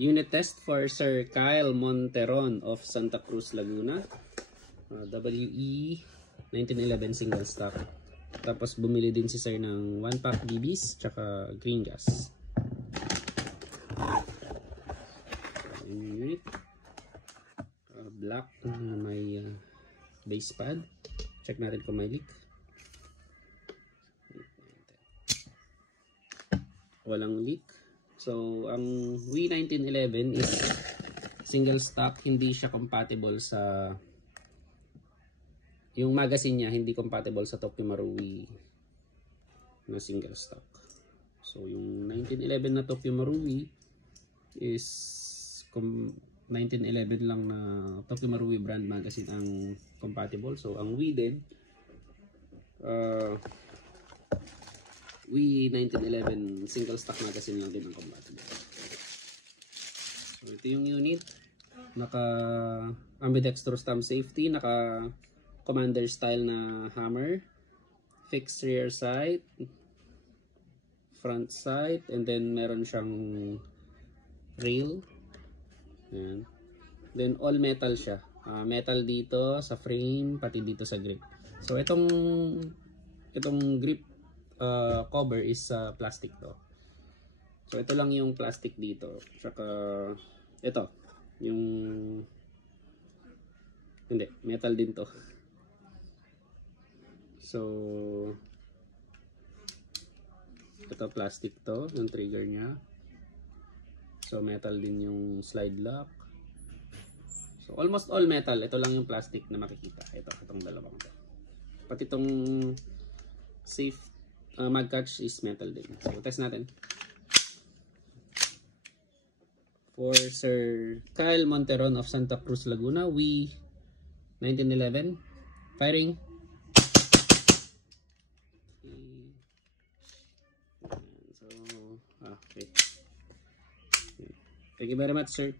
Unit test for Sir Kyle Monteron of Santa Cruz, Laguna. WE 1911 single stock. Tapos bumili din si Sir ng 1 pack BBs tsaka green gas. Unit. Black na may base pad. Check natin kung may leak. Walang leak. So, ang WE 1911 is single stock. Hindi siya compatible sa yung magazine niya. Hindi compatible sa Tokyo Marui na single stock. So, yung 1911 na Tokyo Marui is 1911 lang na Tokyo Marui brand magazine ang compatible. So, ang WE din WE 1911 single stock magazine lang din ang compatible. So, ito yung unit. Naka ambidextrous thumb safety, naka commander style na hammer, fixed rear sight, front sight, and then meron siyang rail. Ayan. Then all metal siya. Metal dito sa frame, pati dito sa grip. So itong grip cover is plastic to. So ito lang yung plastic dito. Tsaka ito yung hindi, metal din to. So ito plastic to, yung trigger niya. So metal din yung slide lock. So almost all metal. Ito lang yung plastic na makikita. Itong dalawang to. Pati itong safe mag catch is metal din. So test natin. For Sir Kyle Monteron of Santa Cruz, Laguna, WE 1911. Firing. So, okay. Thank you very much, sir.